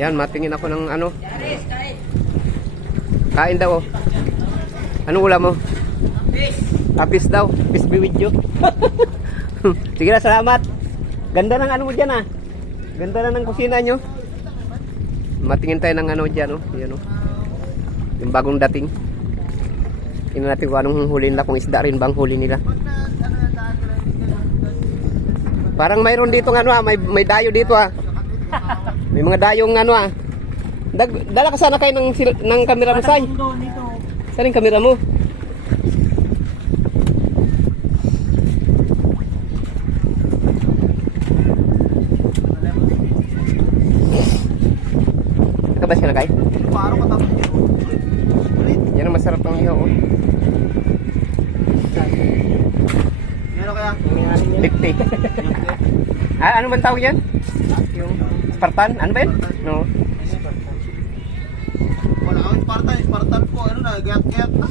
Yan, matingin ako ng ano. Kain daw. Anong ulam mo? Tapis daw. Fish with you. Sige na, salamat. Ganda ng ano mo dyan ah. Ganda na ng kusina nyo. Matingin tayo ng ano dyan oh. Yan oh. Yung bagong dating. Tingnan natin kung anong huli nila. Kung isda rin bang huli nila. Parang mayroon dito ano ah. May dayo dito ah. May mga dayong ano ah. Dala ka sana kayo ng kamera mo, Say. Saan yung kamera mo? Nakabas ka na kayo? Yan ang masarap ng ihaw. Oh. Meron kaya? 50. Ano man tawag yan? Yung Spartan? Ano ba yun? No. Wala akong Spartan po. Ano na, gayat-gayat na.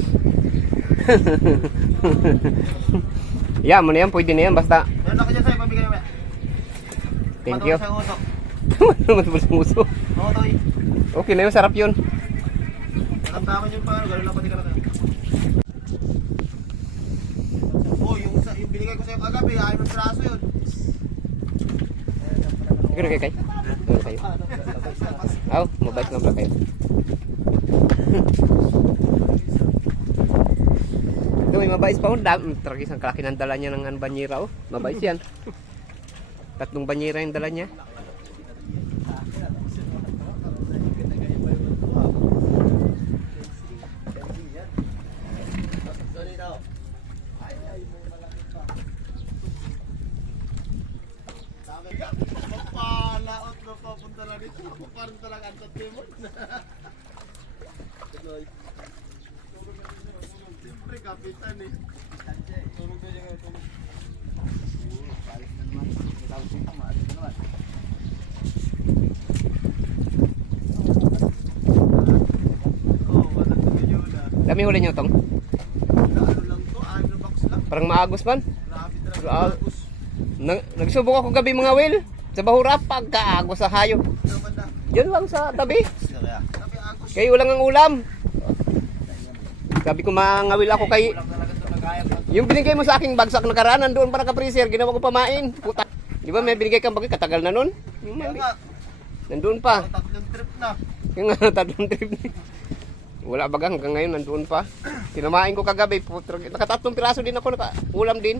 Yeah, mo na yan. Pwede na yan. Basta. Meron ako dyan sa'yo, pabigay mo. Thank you. Matulog sa uso. Matulog sa uso. Oo, Toy. Okay na yun. Sarap yun. Nakamdaman yung pangano. Gano'n lang pati ka na kayo. Oh, yung binigay ko sa'yo kagabi. Ayaw ng piraso yun. Sige na kayo kayo. Ano kayo? Aw, mabait nga pala kayo. Ito may mabais pa oh. Tragis ang kalaki ng dala niya ng banyera oh. Mabais yan. 3 banyera yung dala niya. Mapalaot na papunta na dito. Parang talaga ang tatimon. Siyempre, kapitan eh. Tulog na dyan. Tulog. Palis na naman. Tawag dito, maalis na naman. Walang tumiyo na. Dami huli nyo tong. Ano lang to? 6 na box lang. Parang maagos man. Grabe talaga. Nagsubok ako gabi mga Will. Sa Bahura pagkaagos sa hayop. Naman na. Diyan lang sa tabi. Sabi Agos. Kayo lang ang ulam. Sabi ko mangawil ako kay yung binigay mo sa aking bagsak na karaan nandoon para ka-freezer, ginawa ko pamain. Puta. Di ba may binigay kang bagay katagal na nun? Kaya nga, Nandoon pa. 3 trip na. Yung 3 trip. Wala baga hanggang ngayon nandoon pa. Kinamain ko kagabi. Naka-3 piraso din ako, naka-ulam din.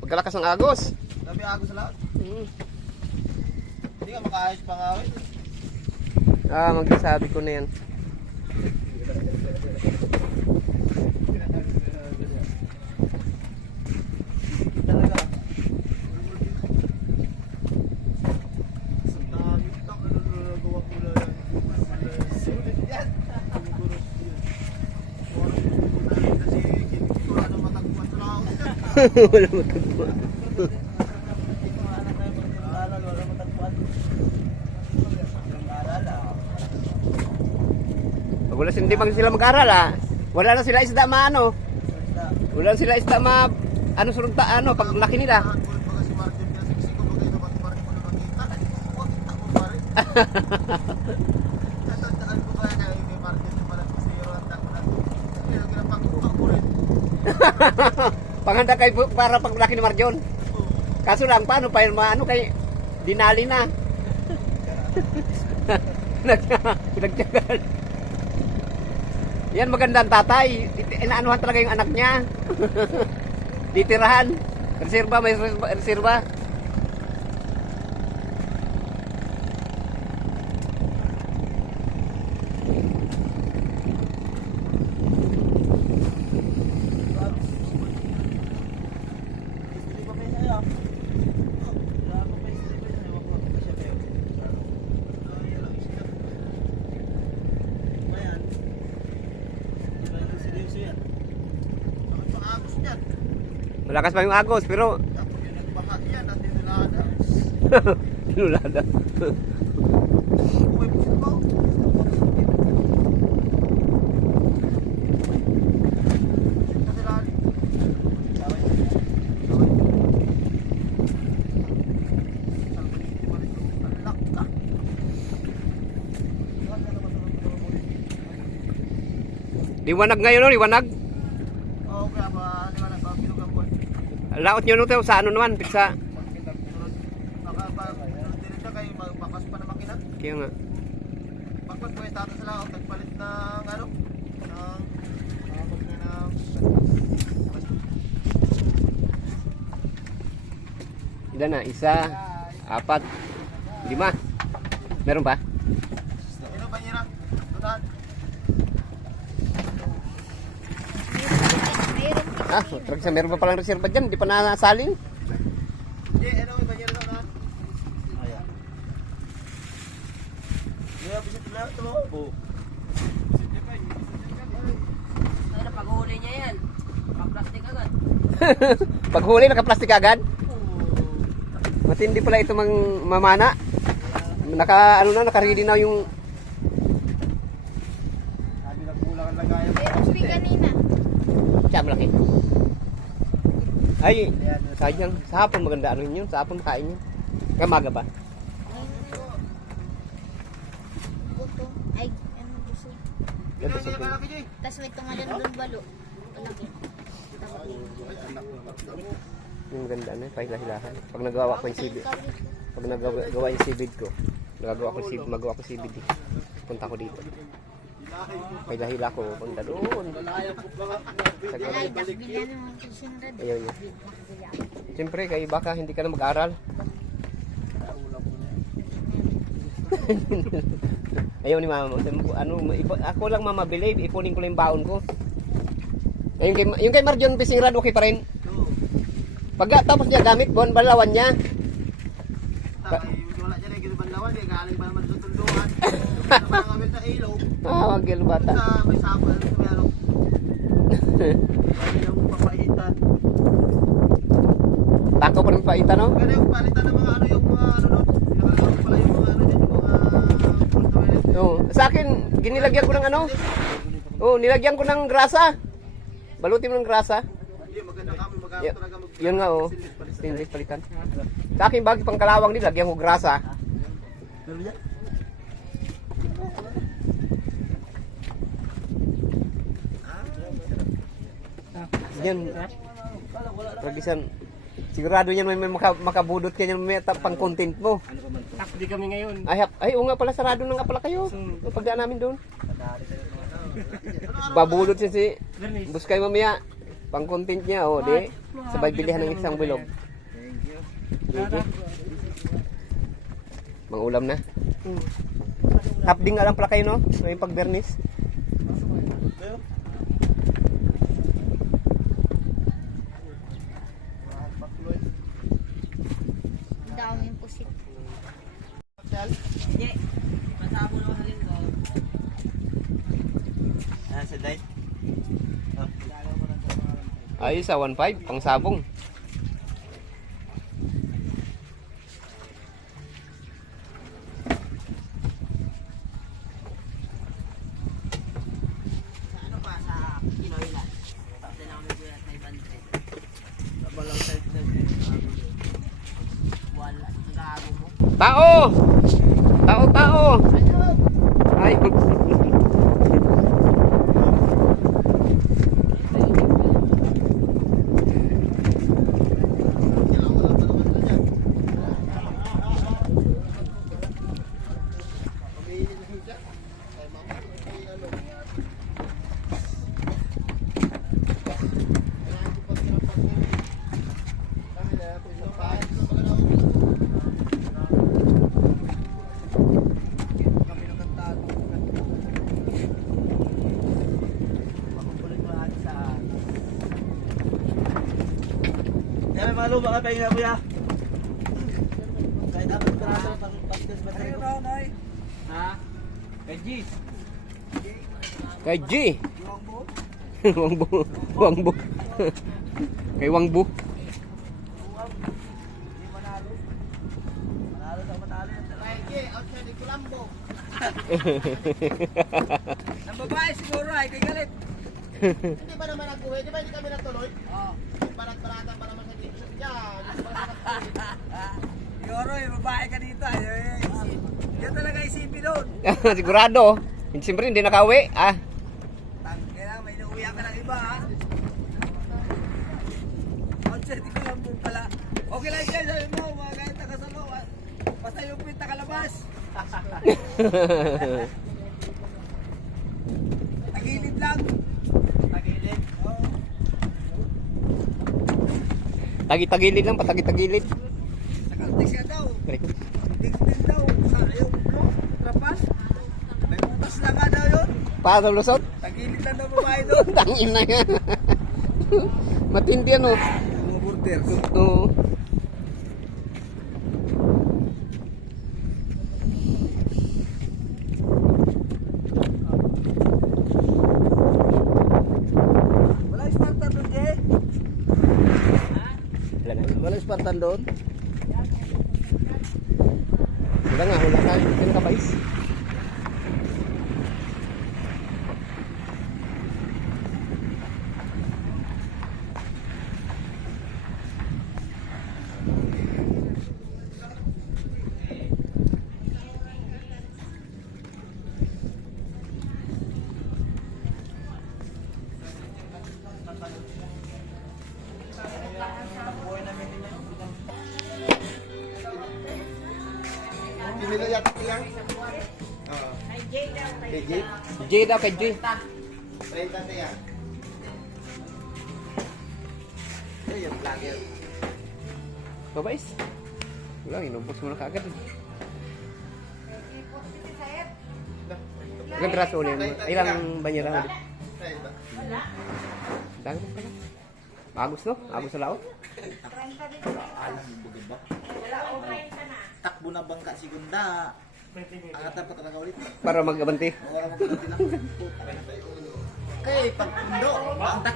Pagkalakas ng agos. Sabi Agos sa lahat. Hindi ka makaayos pangawin. Magsasabi ko na yan. Talaga. Sa dami tak ano nagawa ko lang yan. Sulit yan. Ang guros yan. Parang kasi wala nang matagpuan sa laos yan. Wala matagpuan. Wala hindi bang sila mag-aral ah. Wala na sila isda maano. Wala na sila isda ma ano sunod ta ano pag laki nila. Panganda kay para pag laki ni Marjon. Kaso lang paano pa ano kay dinali na. Pinagtiyagal. Yan magandang tatay. Inaanuhan talaga yung anak niya. Titirahan. Reserva, may reserva. Malakas pa yung agos pero tinulada. Liwanag ngayon, no? Liwanag. Oo, kaya ba, di ba na, binugang ko. Laot nyo no, sa ano naman, pizza. Baka ba, diretso siya kay bakas pa na makina. Kaya nga. Bakit po yung status sila ako nagpalit ng ano? Ng Ilan na? Isa, 4, 5. Meron ba? ano ba nila? Tunan. Ah, meron pa palang reserva dyan. Di pa nasaling. Ano ba nila tunan? Ayan. Kaya bisit na ito. Oo. Sana pag-huli niya yan. Pag-plastic agad. Pag huli, naka-plastic agad. Matindi pala ito mamana. Naka-ready na yung... Sabi na kulang ang lagayan. Meron pa kanina. Siya, malaki. Ay, sayang. Sa hapon maganda ano yun. Sa hapon kain yun. Kamaga ba? Buto. Ay, ano gusto. Ganda Ito sa niya malaki Jay. Tapos may tungalan doon balo. Malaki. yung maganda ano, pahilahilahan. Pag nagawa ko yung CBD, pag nagawa yung CBD ko, magawa ko CBD. Punta ko dito. Pahilahila ko, punta doon. Sa Ay, gabi. dakbilan naman ko siyang red. Ayaw niya. Siyempre, kay baka hindi ka na mag-aral. Ayaw ni mama. Ano, ako lang mama, believe, ipunin ko lang yung baon ko. Yung kay Marjon Pisingrad, okay pa rin. Pagka tapos niya gamit, buwan balawan niya. Wala dyan ay ginabanlawan. Galing pa naman sa tunduan. Naman kami sa ilaw. Ah, wag yung bata. Sa may sapo. Ano sa meron? Ay, yung papaitan. Tako pa rin paita, no? Kaya yung palitan ng mga ano yung mga ano doon. Nakalaro pala yung mga ano dyan. Yung mga pultoilet. Oo. Sa akin, ginilagyan ko ng ano? Oo, nilagyan ko ng grasa. Balutin mo ng grasa. Hindi, maganda kami. Y- Talaga yun nga, oh. Stainless palitan. Sa akin, bagay pang kalawang din, lagyan ko grasa. Yan. Tragisan. Sigurado yan may makabudot ka yan may pang content mo. Takdi kami ngayon. Ay, oo nga pala, sarado na nga pala kayo. Yung pagdaan namin doon. Babulot siya si Buskay mamaya. Pang content niya, oh, di. Sabay bilihan ng isang bilog. Sige. Mangulam na. Tapding nga lang pala kayo, no? May pag-bernis. Daming pusit. Hindi. Masabo naman sa linggo. sa date. Ayos, 1.5, pang sabong. Ano pa sa Kinoylan? Tapos na kami bulat na ibang trade. Walang side na wala. Gago mo. Tao! Tao! Ay, Kaya may mga lupa ka pahinga kuya. Kahit dapat karasa ng pag-pastis ba tayo? Ha? Kay G. kay G. Wangbu. Wangbu. Kay Wangbu. Manalo sa matalo yung talaga. Outside ng Colombo. Ang babae siguro ay kay galit. Hindi ba naman nag-uwi? Di ba hindi kami natuloy? Oo. Parang-paratan pa naman sa dito. Yan. Siguro yung babae ka dito. Yan talaga isipin doon. Sigurado. Siyempre hindi nakauwi. Ah. Kailangan Okay lang yan, sabi mo, mga kahit nakasalo. Basta yung pinta kalabas. Tagilid lang. Tagilid? Oo. Tagi-tagilid lang, patagi-tagilid. Nakaltik siya daw. Correct. Digdig daw. Sa yung blok, trapas. May butas na nga daw yun. Paano lusot? Tagilid lang daw babae doon. Tangin na yan. Matindi ano. Mga border. Oo. Wala Spartan doon, Jay. Wala na. Wala Spartan doon. Wala nga, wala ka. Yan ka bais. Pinila yata kaya? Oo. Kay Jay? J daw, kay J. 30 niya. Eh, yung vlogger. Babais. Wala, inubos mo na kaagad. Ilang piraso ulit mo? Ilang banyera ulit? 30. Dami pa pala. Agos no? Agos sa laot? Alam mo ba? Takbo na bangka si Gunda. Ang atapat talaga ulit. Para mag-abante. Orang magkakati lang. Kaya pag pundo, ang takbo